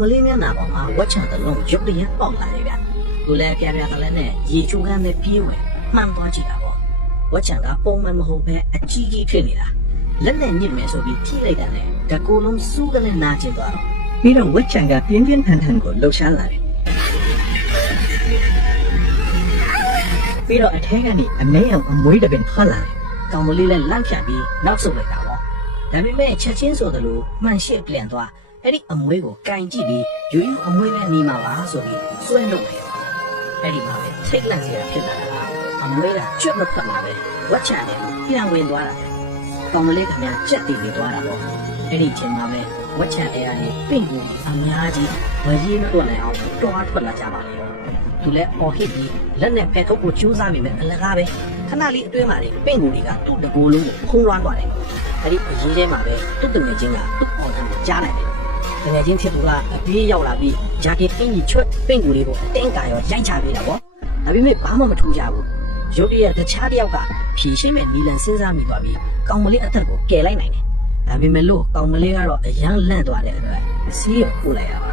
မလေးမျက်နှာပေါ်မှာဝက်ချံတစ်လုံးရုပ်တရက်ပေါက်လာတယ်ဗျသူလည်းပြပြကလည်းနဲ့ရေချိုးကန်းနဲ့ပြေးဝင်မှန်သွားကြည့်တာပေါ့ဝက်ချံကပုံမှန်မဟုတ်ပဲအကြီးကြီးဖြစ်နေတာလက်နဲ့ညစ်မယ်ဆိုပြီးထိလိုက်တာနဲ့တကူလုံးစူးကလေးနာကျင်သွားတော့ပြီးတော့ဝက်ချံကပြင်းပြင်းထန်ထန်ကိုလှုပ်ရှားလာတယ်ပြီးတော့အထဲကနေအမဲအောင်အမွေးတစ်ပင်ထွက်လာတယ်ကောင်မလေးလည်းလန့်ဖြတ်ပြီးနောက်ဆုတ်လိုက်တာပေါ့ဒါပေမဲ့ချက်ချင်းဆိုသလိုမှန်ရှစ်ပြန်သွားအဲ့ဒီအမွေးကိုကင်ကြည့်ပြီးယူယူအမွေးနဲ့နေမှာပါဆိုပြီးဆွဲလုပ်တယ်အဲ့ဒီမှာပဲထိတ်လန့်စရာဖြစ်လာတာကအမွေးကကျွတ်မပတ်လာပဲဝက်ချံနဲ့ပြန်ဝင်သွားတာကောင်မလေးကများကြက်တည်နေသွားတာပေါ့အဲ့ဒီချိန်မှာပဲဝက်ချံအဲကနေပင့်ကူအများကြီးဝရီးမတွက်နိုင်အောင်တွားထွက်လာကြပါလေသူလည်းအော်ဟစ်ပြီးလက်နဲ့ဖက်ထုတ်ကိုကျူးစားမိမယ်အလကားပဲခဏလေးအတွင်းမှာလေပင့်ကူတွေကသူ့တကိုယ်လုံးကိုဖုံးလွှမ်းသွားတယ်အဲ့ဒီအရေးထဲမှာပဲသူ့တငယ်ချင်းကသူ့အော်တန်ကိုကြားလိုက်တယ်တကယ်ချင်းဖြစ်သူကအပြေးရောက်လာပြီးဂျာကင်အင်ကြီးချွတ်ပင့်ကူလေးကိုအတင်းကာရောရိုက်ချပေးတာပေါ့ဒါပေမဲ့ဘာမှမထူးကြဘူးရုပ်ရည်တခြားတယောက်ကဖြီးရှင်းမဲ့နီလန်စဉ်းစားမိသွားပြီးကောင်မလေးအသက်ကိုကယ်လိုက်နိုင်တယ်ဒါပေမဲ့လို့ကောင်မလေးကတော့အရန်လန့်သွားတဲ့အတွက်စီးကိုပို့လိုက်ရပါ